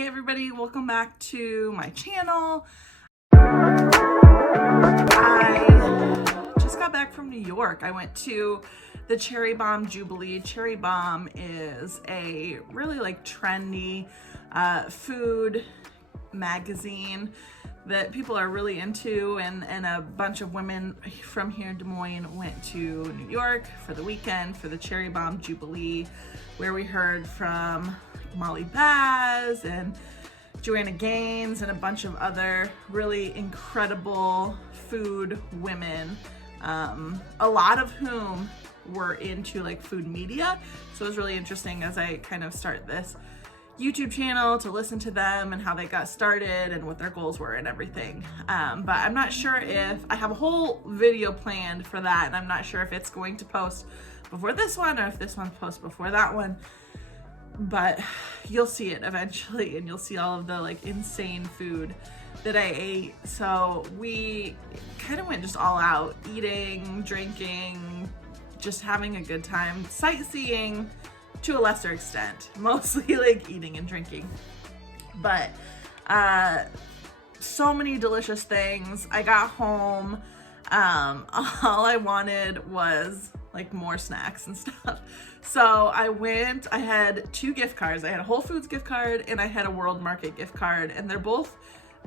Hey everybody, welcome back to my channel. I just got back from New York. I went to the Cherry Bombe Jubilee. Cherry Bombe is a really trendy food magazine that people are really into, and a bunch of women from here in Des Moines went to New York for the weekend for the Cherry Bombe Jubilee, where we heard from Molly Baz and Joanna Gaines and a bunch of other really incredible food women, a lot of whom were into food media. So it was really interesting as I kind of start this YouTube channel to listen to them and how they got started and what their goals were and everything. But I'm not sure if I have a whole video planned for that, and I'm not sure if it's going to post before this one or if this one posts before that one. But you'll see it eventually, and you'll see all of the insane food that I ate. So we kind of went just all out, eating, drinking, just having a good time, sightseeing to a lesser extent, mostly eating and drinking. But so many delicious things. I got home, all I wanted was more snacks and stuff. So I had 2 gift cards. I had a Whole Foods gift card and I had a World Market gift card, and they're both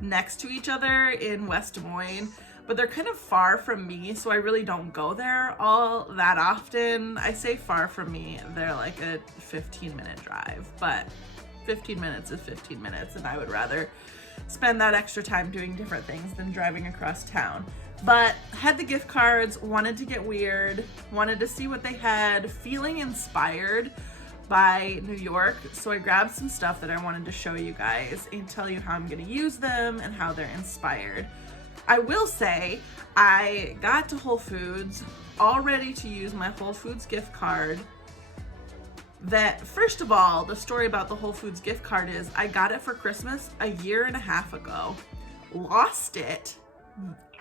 next to each other in West Des Moines, but they're kind of far from me, so I really don't go there all that often. I say far from me, they're like a 15-minute drive, but 15 minutes is 15 minutes, and I would rather spend that extra time doing different things than driving across town. But had the gift cards, wanted to get weird, wanted to see what they had, feeling inspired by New York. So I grabbed some stuff that I wanted to show you guys and tell you how I'm gonna use them and how they're inspired. I will say I got to Whole Foods all ready to use my Whole Foods gift card. That, first of all, the story about the Whole Foods gift card is I got it for Christmas a year and a half ago, lost it.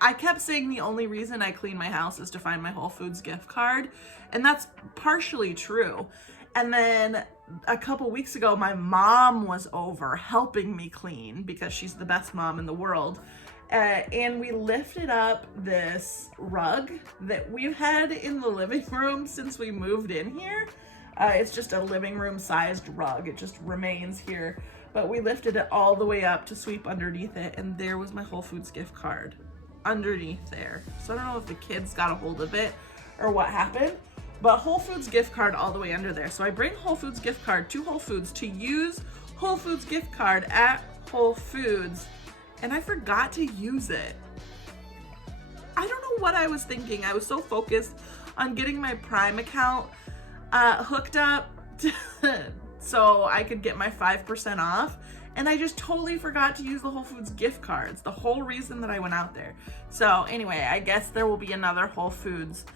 I kept saying the only reason I clean my house is to find my Whole Foods gift card, and that's partially true. And then a couple weeks ago, my mom was over helping me clean because she's the best mom in the world. And we lifted up this rug that we've had in the living room since we moved in here. It's just a living room sized rug. It just remains here. But we lifted it all the way up to sweep underneath it, and there was my Whole Foods gift card underneath there. So I don't know if the kids got a hold of it or what happened, but Whole Foods gift card all the way under there. So I bring Whole Foods gift card to Whole Foods to use Whole Foods gift card at Whole Foods, and I forgot to use it. I don't know what I was thinking. I was so focused on getting my Prime account hooked up so I could get my 5% off, and I just totally forgot to use the Whole Foods gift cards, the whole reason that I went out there. So anyway, I guess there will be another Whole Foods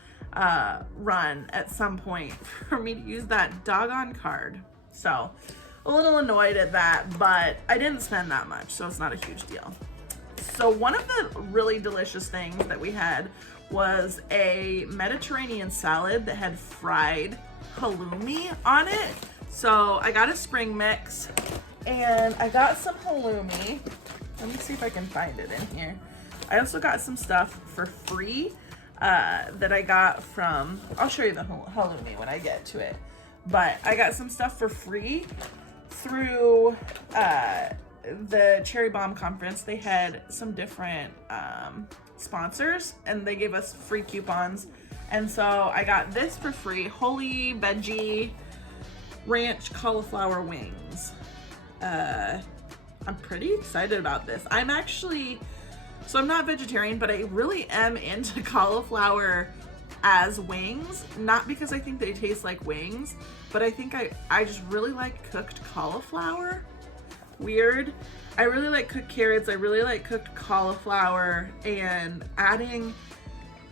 run at some point for me to use that doggone card. So a little annoyed at that, but I didn't spend that much, so it's not a huge deal. So one of the really delicious things that we had was a Mediterranean salad that had fried halloumi on it. So I got a spring mix and I got some halloumi. Let me see if I can find it in here. I also got some stuff for free that I got from, I'll show you the halloumi when I get to it. But I got some stuff for free through the Cherry Bombe conference. They had some different sponsors and they gave us free coupons. And so I got this for free, Holy Veggie Ranch Cauliflower Wings. I'm pretty excited about this. I'm not vegetarian, but I really am into cauliflower as wings. Not because I think they taste like wings, but I think I just really like cooked cauliflower. Weird. I really like cooked carrots. I really like cooked cauliflower, and adding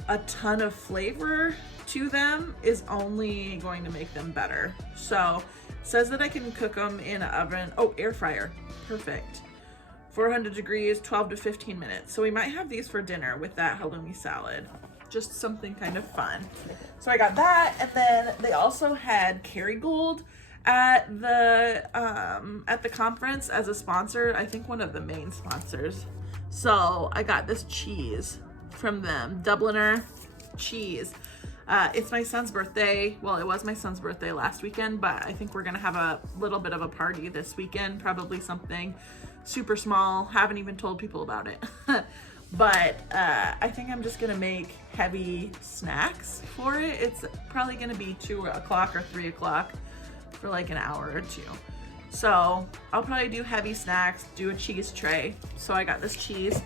a ton of flavor to them is only going to make them better. So it says that I can cook them in an oven. Oh, air fryer. Perfect. 400 degrees, 12 to 15 minutes. So we might have these for dinner with that halloumi salad. Just something kind of fun. So I got that, and then they also had Kerrygold at the conference as a sponsor, I think one of the main sponsors. So I got this cheese from them, Dubliner cheese. It's my son's birthday. Well, it was my son's birthday last weekend, but I think we're gonna have a little bit of a party this weekend, probably something super small. Haven't even told people about it. But I think I'm just gonna make heavy snacks for it. It's probably gonna be 2 o'clock or 3 o'clock for like an hour or two. So I'll probably do heavy snacks, do a cheese tray. So I got this cheese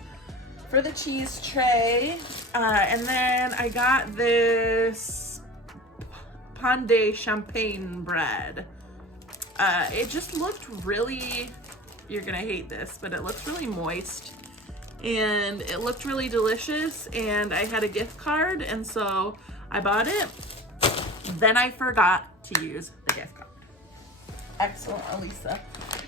for the cheese tray. And then I got this pain de champagne bread. It just looked really, you're gonna hate this, but it looks really moist. And it looked really delicious, and I had a gift card, and so I bought it. Then I forgot to use the gift card. Excellent, Elisa.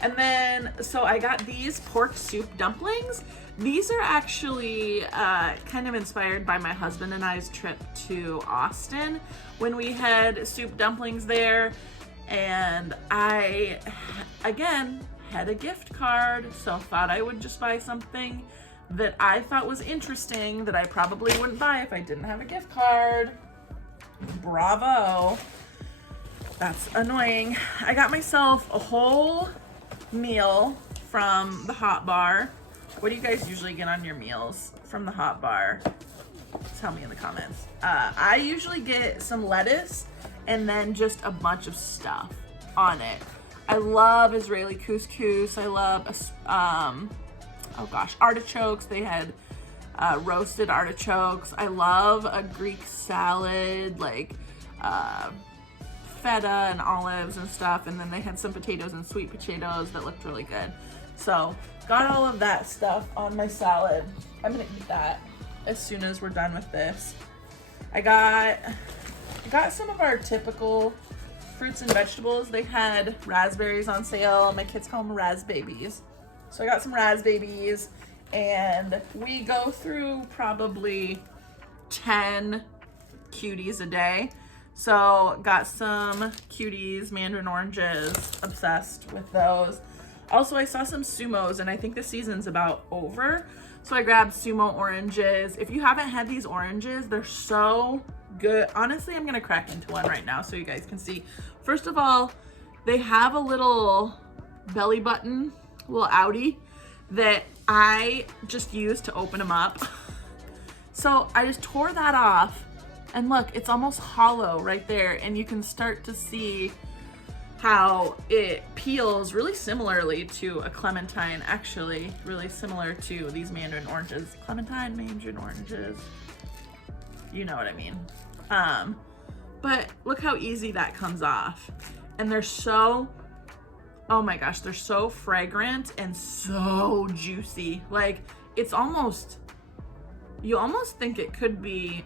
And then, so I got these pork soup dumplings. These are actually kind of inspired by my husband and I's trip to Austin when we had soup dumplings there. And I, again, had a gift card, so thought I would just buy something that I thought was interesting that I probably wouldn't buy if I didn't have a gift card. Bravo. That's annoying. I got myself a whole meal from the Hot Bar. What do you guys usually get on your meals from the Hot Bar? Tell me in the comments. I usually get some lettuce and then just a bunch of stuff on it. I love Israeli couscous. I love, oh gosh, artichokes. They had roasted artichokes. I love a Greek salad, like feta and olives and stuff. And then they had some potatoes and sweet potatoes that looked really good. So got all of that stuff on my salad. I'm gonna eat that as soon as we're done with this. I got some of our typical fruits and vegetables. They had raspberries on sale. My kids call them Razbabies. So I got some Razbabies, and we go through probably 10 cuties a day. So got some cuties, mandarin oranges, obsessed with those. Also, I saw some sumos, and I think the season's about over. So I grabbed sumo oranges. If you haven't had these oranges, they're so good. Honestly, I'm gonna crack into one right now so you guys can see. First of all, they have a little belly button, a little outie that I just used to open them up. So I just tore that off, and look, it's almost hollow right there, and you can start to see how it peels really similarly to a clementine, actually really similar to these mandarin oranges. Clementine, mandarin oranges, you know what I mean. But look how easy that comes off. And they're so, oh my gosh, they're so fragrant and so juicy. Like, it's almost, you almost think it could be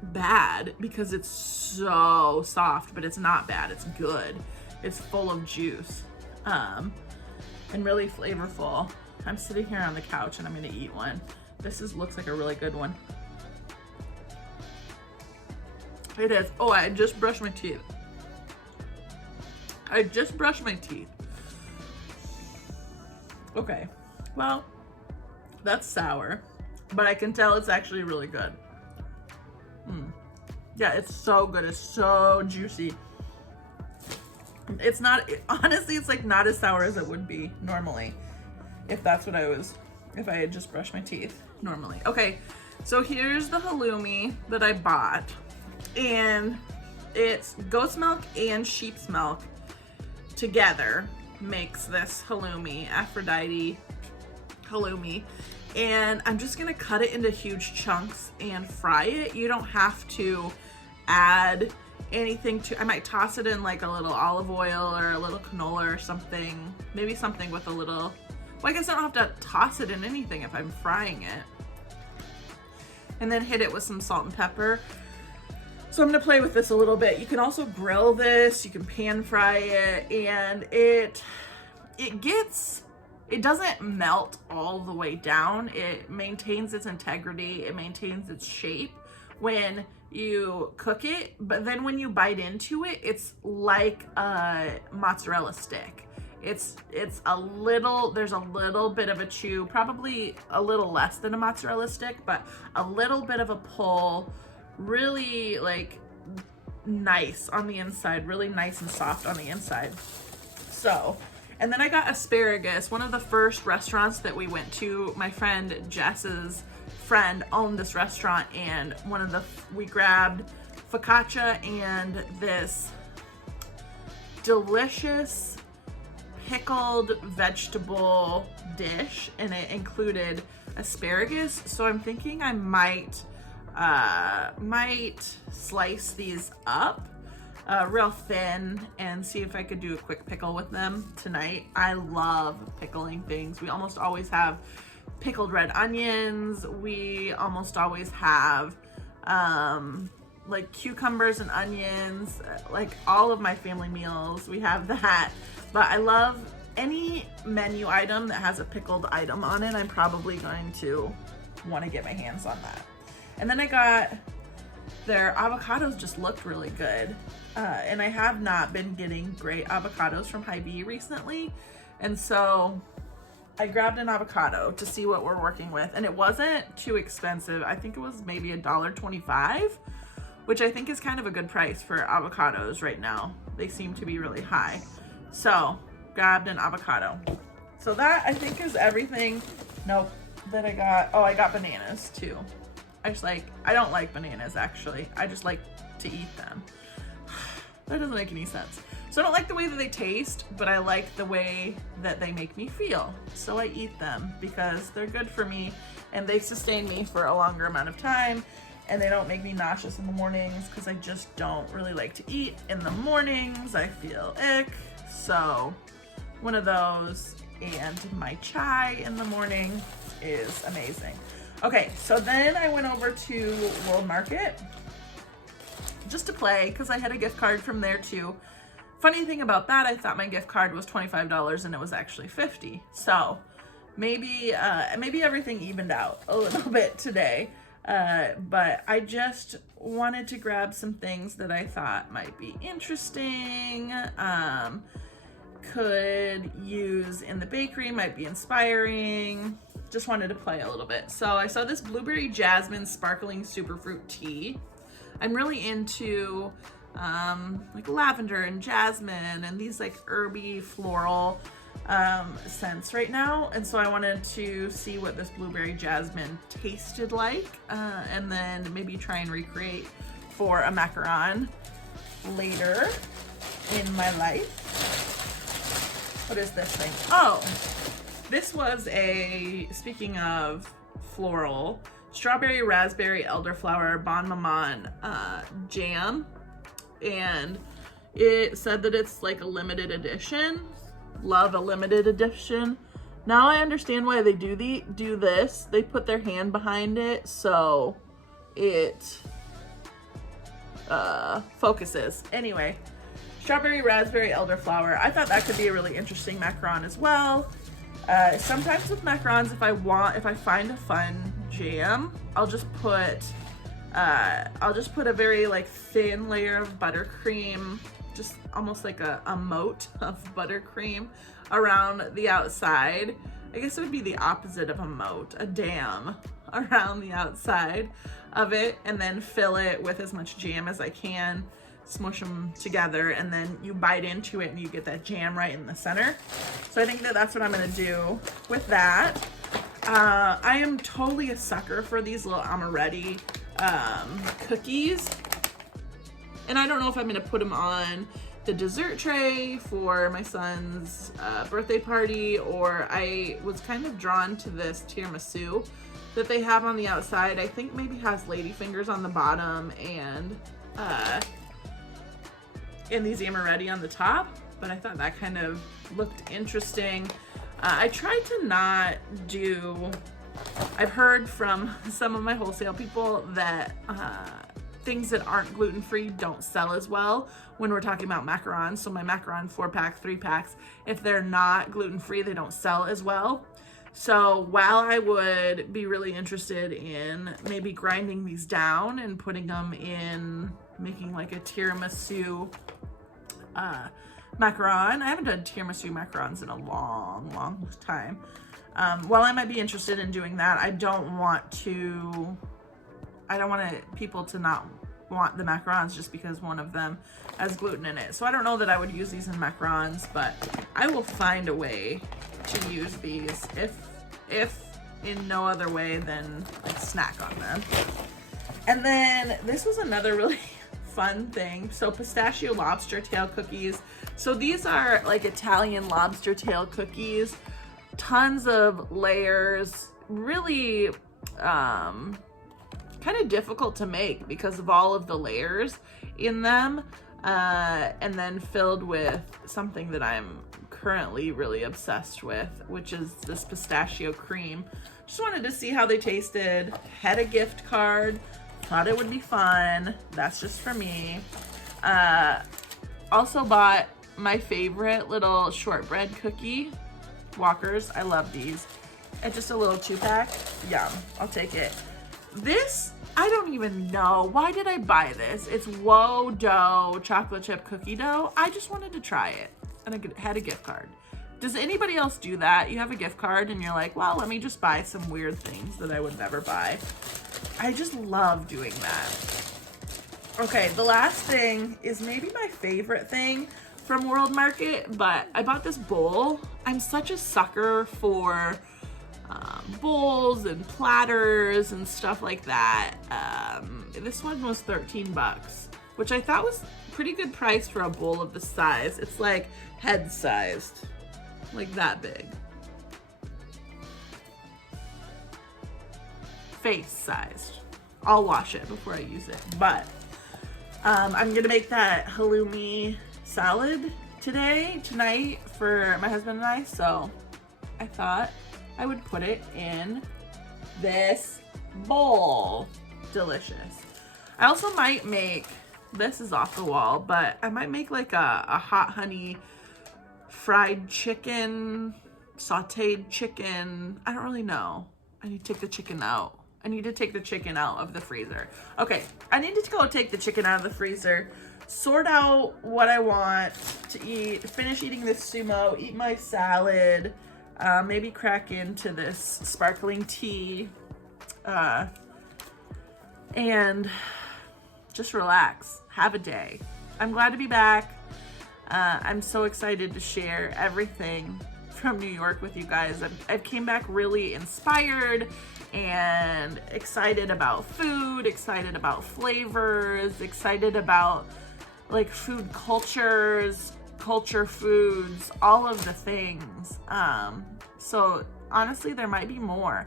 bad because it's so soft, but it's not bad, it's good. It's full of juice, and really flavorful. I'm sitting here on the couch and I'm gonna eat one. Looks like a really good one. It is. Oh, I just brushed my teeth. Okay, well, that's sour, but I can tell it's actually really good. Yeah, it's so good. It's so juicy. It's not, honestly, it's like not as sour as it would be normally if that's what if I had just brushed my teeth normally. Okay, so here's the halloumi that I bought, and it's goat's milk and sheep's milk together makes this halloumi, Aphrodite halloumi. And I'm just gonna cut it into huge chunks and fry it. You don't have to add anything to, I might toss it in like a little olive oil or a little canola or something, maybe something with a little, well, I guess I don't have to toss it in anything if I'm frying it. And then hit it with some salt and pepper. So I'm gonna play with this a little bit. You can also grill this, you can pan fry it, and it doesn't melt all the way down. It maintains its integrity, it maintains its shape when you cook it, but then when you bite into it, it's like a mozzarella stick. It's a little, there's a little bit of a chew, probably a little less than a mozzarella stick, but a little bit of a pull, really like nice on the inside, really nice and soft on the inside. So, and then I got asparagus. One of the first restaurants that we went to, my friend Jess's friend owned this restaurant, and we grabbed focaccia and this delicious pickled vegetable dish, and it included asparagus. So I'm thinking I might slice these up real thin and see if I could do a quick pickle with them tonight. I love pickling things. We almost always have pickled red onions. We almost always have like cucumbers and onions. Like all of my family meals, we have that. But I love any menu item that has a pickled item on it. I'm probably going to want to get my hands on that. And then I got their avocados, just looked really good. And I have not been getting great avocados from Hy-Vee recently. And so I grabbed an avocado to see what we're working with. And it wasn't too expensive. I think it was maybe $1.25, which I think is kind of a good price for avocados right now. They seem to be really high. So grabbed an avocado. So that I think is everything. Nope, that I got. Oh, I got bananas too. I don't like bananas actually. I just like to eat them. That doesn't make any sense. So I don't like the way that they taste, but I like the way that they make me feel. So I eat them because they're good for me and they sustain me for a longer amount of time, and they don't make me nauseous in the mornings because I just don't really like to eat in the mornings. I feel ick. So one of those, and my chai in the morning is amazing. Okay, so then I went over to World Market just to play because I had a gift card from there too. Funny thing about that, I thought my gift card was $25 and it was actually $50. So maybe everything evened out a little bit today. But I just wanted to grab some things that I thought might be interesting, could use in the bakery, might be inspiring. Just wanted to play a little bit. So I saw this blueberry jasmine sparkling superfruit tea. I'm really into like lavender and jasmine and these like herby floral scents right now, and so I wanted to see what this blueberry jasmine tasted like, and then maybe try and recreate for a macaron later in my life. What is this thing? Oh, this was speaking of floral, strawberry, raspberry, elderflower, Bon Maman jam, and it said that it's like a limited edition. Love a limited edition. Now I understand why they do this. They put their hand behind it so it focuses. Anyway, strawberry, raspberry, elderflower. I thought that could be a really interesting macaron as well. Sometimes with macarons, if I find a fun jam, I'll just put a very like thin layer of buttercream, just almost like a moat of buttercream around the outside. I guess it would be the opposite of a moat, a dam around the outside of it, and then fill it with as much jam as I can, smush them together, and then you bite into it and you get that jam right in the center. So I think that that's what I'm gonna do with that. I am totally a sucker for these little amaretti cookies, and I don't know if I'm gonna put them on the dessert tray for my son's birthday party, or I was kind of drawn to this tiramisu that they have on the outside. I think maybe has ladyfingers on the bottom and these amaretti on the top, but I thought that kind of looked interesting. I tried to not do, I've heard from some of my wholesale people that things that aren't gluten-free don't sell as well when we're talking about macarons. So my macaron 4-pack, 3-packs, if they're not gluten-free, they don't sell as well. So while I would be really interested in maybe grinding these down and putting them in, making like a tiramisu macaron. I haven't done tiramisu macarons in a long time. While I might be interested in doing that, I don't want people to not want the macarons just because one of them has gluten in it. So I don't know that I would use these in macarons, but I will find a way to use these if in no other way than like snack on them. And then this was another really fun thing. So pistachio lobster tail cookies. So these are like Italian lobster tail cookies. Tons of layers, really kind of difficult to make because of all of the layers in them, and then filled with something that I'm currently really obsessed with, which is this pistachio cream. Just wanted to see how they tasted. Had a gift card, thought it would be fun. That's just for me. Also bought my favorite little shortbread cookie walkers. I love these. And just a little 2-pack. Yum. I'll take it. This, I don't even know. Why did I buy this? It's Woe Dough chocolate chip cookie dough. I just wanted to try it. And I had a gift card. Does anybody else do that? You have a gift card and you're like, well, let me just buy some weird things that I would never buy. I just love doing that. Okay, the last thing is maybe my favorite thing from World Market, but I bought this bowl. I'm such a sucker for bowls and platters and stuff like that. This one was 13 bucks, which I thought was pretty good price for a bowl of this size. It's like head sized, like that big. Face sized. I'll wash it before I use it, but I'm gonna make that halloumi salad tonight for my husband and I, so I thought I would put it in this bowl. Delicious. I also might make, this is off the wall, but I might make like a hot honey fried chicken, sauteed chicken. I don't really know. I need to take the chicken out. I need to take the chicken out of the freezer. Okay, I need to go take the chicken out of the freezer, sort out what I want to eat, finish eating this sumo, eat my salad, maybe crack into this sparkling tea, and just relax, have a day. I'm glad to be back. I'm so excited to share everything from New York with you guys. I've came back really inspired and excited about food, excited about flavors, excited about like food cultures, culture foods, all of the things. So honestly, there might be more.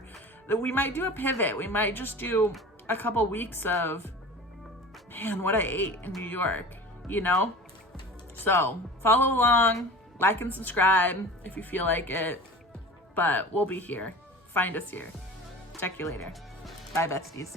We might do a pivot. We might just do a couple weeks of, man, what I ate in New York, you know? So follow along, like and subscribe if you feel like it, but we'll be here. Find us here. Check you later. Bye, besties.